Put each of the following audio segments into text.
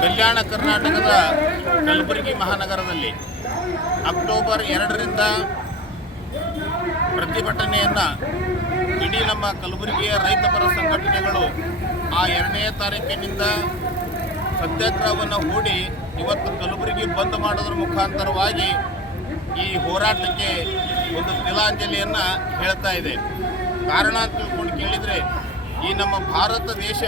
ಕಲ್ಯಾಣ ಕರ್ನಾಟಕದ ಕಲಬುರಗಿ ಮಹಾನಗರದಲ್ಲಿ ಅಕ್ಟೋಬರ್ ಎರಡರಿಂದ ಪ್ರತಿಭಟನೆಯನ್ನು ಇಡೀ ನಮ್ಮ ಕಲಬುರಗಿಯ ರೈತಪರ ಸಂಘಟನೆಗಳು ಆ ಎರಡನೇ ತಾರೀಕಿನಿಂದ ಸತ್ಯಾಗ್ರಹವನ್ನು ಹೂಡಿ ಇವತ್ತು ಕಲಬುರಗಿ ಬಂದ್ ಮಾಡೋದ್ರ ಮುಖಾಂತರವಾಗಿ ಈ ಹೋರಾಟಕ್ಕೆ ಒಂದು ತಿಲಾಂಜಲಿಯನ್ನು ಹೇಳ್ತಾ ಇದೆ. ಕಾರಣ ತಿಳ್ಕೊಂಡು ಕೇಳಿದರೆ ಈ ನಮ್ಮ ಭಾರತ ದೇಶ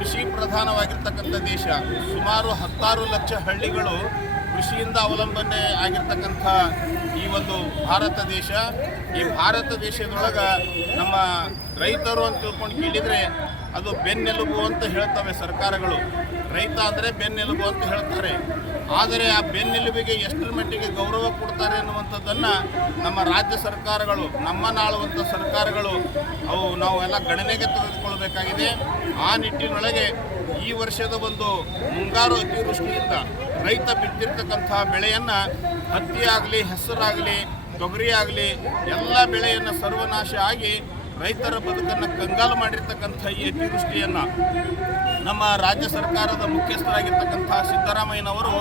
ಕೃಷಿ ಪ್ರಧಾನವಾಗಿರ್ತಕ್ಕಂಥ ದೇಶ. ಸುಮಾರು ಹತ್ತಾರು ಲಕ್ಷ ಹಳ್ಳಿಗಳು ಕೃಷಿಯಿಂದ ಅವಲಂಬನೆ ಆಗಿರ್ತಕ್ಕಂಥ ಈ ಒಂದು ಭಾರತ ದೇಶ. ಈ ಭಾರತ ದೇಶದೊಳಗೆ ನಮ್ಮ ರೈತರು ಅಂತ ತಿಳ್ಕೊಂಡು ಕೇಳಿದರೆ ಅದು ಬೆನ್ನೆಲುಬು ಅಂತ ಹೇಳ್ತವೆ ಸರ್ಕಾರಗಳು. ರೈತ ಅಂದರೆ ಬೆನ್ನೆಲುಬು ಅಂತ ಹೇಳ್ತಾರೆ. ಆದರೆ ಆ ಬೆನ್ನೆಲುಬಿಗೆ ಎಷ್ಟರ ಮಟ್ಟಿಗೆ ಗೌರವ ಕೊಡ್ತಾರೆ ಅನ್ನುವಂಥದ್ದನ್ನು ನಮ್ಮ ರಾಜ್ಯ ಸರ್ಕಾರಗಳು, ನಮ್ಮ ನಾಳುವಂಥ ಸರ್ಕಾರಗಳು ನಾವು ಎಲ್ಲ ಗಣನೆಗೆ ತೆಗೆದುಕೊಳ್ಬೇಕಾಗಿದೆ. ಆ ನಿಟ್ಟಿನೊಳಗೆ ಈ ವರ್ಷದ ಒಂದು ಮುಂಗಾರು ಅತಿವೃಷ್ಟಿಯಿಂದ ರೈತ ಬಿದ್ದಿರ್ತಕ್ಕಂತಹ ಬೆಳೆಯನ್ನು ಹತ್ತಿ ಆಗಲಿ ಹೆಸರಾಗಲಿ ತೊಗರಿ ಆಗಲಿ ಎಲ್ಲ ಬೆಳೆಯನ್ನು ಸರ್ವನಾಶ ಆಗಿ ರೈತರ ಬದುಕನ್ನು ಕಂಗಾಲು ಮಾಡಿರ್ತಕ್ಕಂಥ ಈ ಅತಿವೃಷ್ಟಿಯನ್ನು ನಮ್ಮ ರಾಜ್ಯ ಸರ್ಕಾರದ ಮುಖ್ಯಸ್ಥರಾಗಿರ್ತಕ್ಕಂಥ ಸಿದ್ದರಾಮಯ್ಯನವರು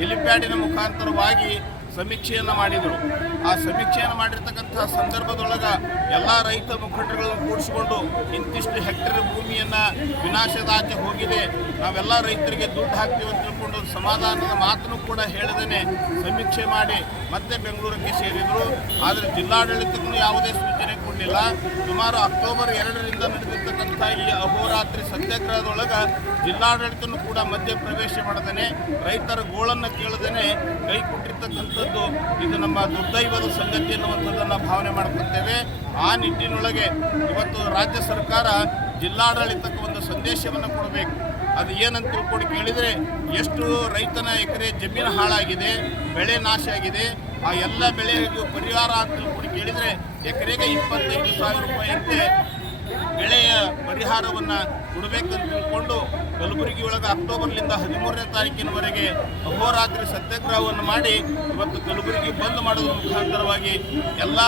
ಹೆಲಿಪ್ಯಾಡಿನ ಮುಖಾಂತರವಾಗಿ ಸಮೀಕ್ಷೆಯನ್ನು ಮಾಡಿದರು. ಆ ಸಮೀಕ್ಷೆಯನ್ನು ಮಾಡಿರ್ತಕ್ಕಂಥ ಸಂದರ್ಭದೊಳಗೆ ಎಲ್ಲ ರೈತ ಮುಖಂಡಗಳನ್ನು ಕೂಡಿಸಿಕೊಂಡು ಇಂತಿಷ್ಟು ಹೆಕ್ಟೇರ್ ಭೂಮಿಯನ್ನು ವಿನಾಶದಾಚೆ ಹೋಗಿದೆ. ನಾವೆಲ್ಲ ರೈತರಿಗೆ ದುಡ್ಡು ಹಾಕ್ತೀವಿ ಅಂತ ತಿಳ್ಕೊಂಡು ಸಮಾಧಾನದ ಮಾತನ್ನು ಕೂಡ ಹೇಳದೇನೆ ಸಮೀಕ್ಷೆ ಮಾಡಿ ಮತ್ತೆ ಬೆಂಗಳೂರಿಗೆ ಸೇರಿದರು. ಆದರೆ ಜಿಲ್ಲಾಡಳಿತಕ್ಕೂ ಯಾವುದೇ ಸೂಚನೆ ಕೊಡಲಿಲ್ಲ ಸುಮಾರು ಅಕ್ಟೋಬರ್ ಎರಡರಿಂದ ನಡೆದಿರ್ತಕ್ಕಂಥ ಈ ಅಹೋರಾತ್ರಿ ಸತ್ಯಾಗ್ರಹದೊಳಗೆ ಜಿಲ್ಲಾಡಳಿತನೂ ಕೂಡ ಮಧ್ಯ ಪ್ರವೇಶ ಮಾಡದೇನೆ. ರೈತರ ಗೋಳನ್ನು ಕೇಳದೇನೆ ಕೈ ಕೊಟ್ಟಿರ್ತಕ್ಕಂಥದ್ದು ಇದು ನಮ್ಮ ದುರ್ದೈವದ ಸಂಗತಿ ಅನ್ನುವಂಥದ್ದನ್ನು ಭಾವನೆ ಮಾಡ್ಕೊಳ್ತೇವೆ ಆ ನಿಟ್ಟಿನೊಳಗೆ ಇವತ್ತು ರಾಜ್ಯ ಸರ್ಕಾರ ಜಿಲ್ಲಾಡಳಿತಕ್ಕೆ ಒಂದು ಸಂದೇಶವನ್ನು ಕೊಡಬೇಕು. ಅದು ಏನಂತ ತಿಳ್ಕೊಂಡು ಕೇಳಿದರೆ, ಎಷ್ಟು ರೈತನ ಎಕರೆ ಜಮೀನು ಹಾಳಾಗಿದೆ, ಬೆಳೆ ನಾಶ ಆಗಿದೆ ಆ ಎಲ್ಲ ಬೆಳೆಗೂ ಪರಿಹಾರ ಅಂತ ಕೇಳಿದರೆ ಎಕರೆಗೆ ಇಪ್ಪತ್ತೈದು ಸಾವಿರ ರೂಪಾಯಿಯಂತೆ ಬೆಳೆಯ ಪರಿಹಾರವನ್ನು ಕೊಡಬೇಕಂತ ತಿಳ್ಕೊಂಡು ಕಲಬುರಗಿ ಒಳಗೆ ಅಕ್ಟೋಬರ್ಲಿಂದ ಹದಿಮೂರನೇ ತಾರೀಕಿನವರೆಗೆ ಅಹೋರಾತ್ರಿ ಸತ್ಯಾಗ್ರಹವನ್ನು ಮಾಡಿ ಇವತ್ತು ಕಲಬುರಗಿ ಬಂದ್ ಮಾಡೋದ್ರ ಮುಖಾಂತರವಾಗಿ ಎಲ್ಲ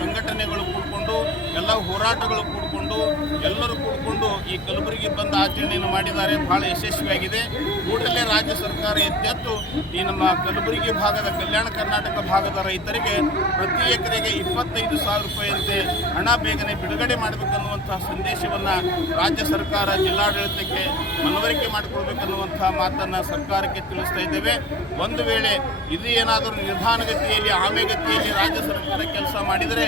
ಸಂಘಟನೆಗಳು ಕೂಡಿಕೊಂಡು, ಎಲ್ಲ ಹೋರಾಟಗಳು ಕೂಡಿಕೊಂಡು, ಎಲ್ಲರೂ ಕೂಡಿಕೊಂಡು ಈ ಕಲಬುರಗಿ ಬಂದ ಆಚರಣೆಯನ್ನು ಮಾಡಿದ್ದಾರೆ. ಬಹಳ ಯಶಸ್ವಿಯಾಗಿದೆ. ಕೂಡಲೇ ರಾಜ್ಯ ಸರ್ಕಾರ ಎತ್ತೆತ್ತು ಈ ನಮ್ಮ ಕಲಬುರಗಿ ಭಾಗದ ಕಲ್ಯಾಣ ಕರ್ನಾಟಕ ಭಾಗದ ರೈತರಿಗೆ ಪ್ರತಿ ಎಕರೆಗೆ ಇಪ್ಪತ್ತೈದು ಸಾವಿರ ರೂಪಾಯಿಯಂತೆ ಹಣ ಬೇಗನೆ ಬಿಡುಗಡೆ ಮಾಡಬೇಕನ್ನುವಂತಹ ಸಂದೇಶವನ್ನು ರಾಜ್ಯ ಸರ್ಕಾರ ಜಿಲ್ಲಾಡಳಿತಕ್ಕೆ ಮನವರಿಕೆ ಮಾಡಿಕೊಡ್ಬೇಕನ್ನುವಂತಹ ಮಾತನ್ನು ಸರ್ಕಾರಕ್ಕೆ ತಿಳಿಸ್ತಾ ಇದ್ದೇವೆ. ಒಂದು ವೇಳೆ ಇದು ಏನಾದರೂ ನಿಧಾನಗತಿಯಲ್ಲಿ ಆಮೆಗತಿಯಲ್ಲಿ ರಾಜ್ಯ ಸರ್ಕಾರ ಕೆಲಸ ಮಾಡಿದರೆ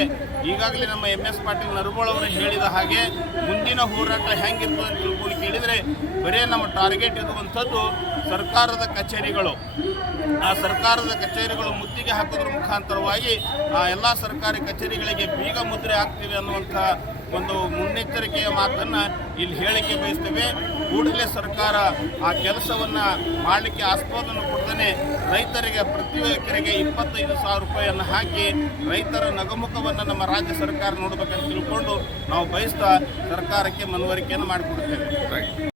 ಈಗಾಗಲೇ ನಮ್ಮ ಎಂ ಎಸ್ ಪಾಟೀಲ್ ಅವರು ಹೇಳಿದ ಹಾಗೆ ಮುಂದಿನ ಹೋರಾಟ ಹೆಂಗಿರ್ತದೆ ಅಂತ ತಿಳ್ಕೊಂಡು ಕೇಳಿದರೆ ಬರೀ ನಮ್ಮ ಟಾರ್ಗೆಟ್ ಇರುವಂಥದ್ದು ಸರ್ಕಾರದ ಕಚೇರಿಗಳು. ಆ ಸರ್ಕಾರದ ಕಚೇರಿಗಳು ಮುತ್ತಿಗೆ ಹಾಕೋದ್ರ ಮುಖಾಂತರವಾಗಿ ಆ ಎಲ್ಲ ಸರ್ಕಾರಿ ಕಚೇರಿಗಳಿಗೆ ಬೀಗ ಮುದ್ರೆ ಆಗ್ತೀವಿ ಅನ್ನುವಂಥ ಒಂದು ಮುನ್ನೆಚ್ಚರಿಕೆಯ ಮಾತನ್ನು ಇಲ್ಲಿ ಹೇಳಿಕೆ ಬಯಸ್ತೇವೆ. ಕೂಡಲೇ ಸರ್ಕಾರ ಆ ಕೆಲಸವನ್ನು ಮಾಡಲಿಕ್ಕೆ ಆಸ್ಪದನ್ನು ಕೊಡ್ತಾನೆ. ರೈತರಿಗೆ ಪ್ರತಿ ಎಕರೆಗೆ ಇಪ್ಪತ್ತೈದು ಸಾವಿರ ರೂಪಾಯಿಯನ್ನು ಹಾಕಿ ರೈತರ ನಗಮುಖವನ್ನು ನಮ್ಮ ರಾಜ್ಯ ಸರ್ಕಾರ ನೋಡಬೇಕಂತ ತಿಳ್ಕೊಂಡು ನಾವು ಬಯಸ್ತಾ ಸರ್ಕಾರಕ್ಕೆ ಮನವರಿಕೆಯನ್ನು ಮಾಡಿಕೊಡ್ತೇವೆ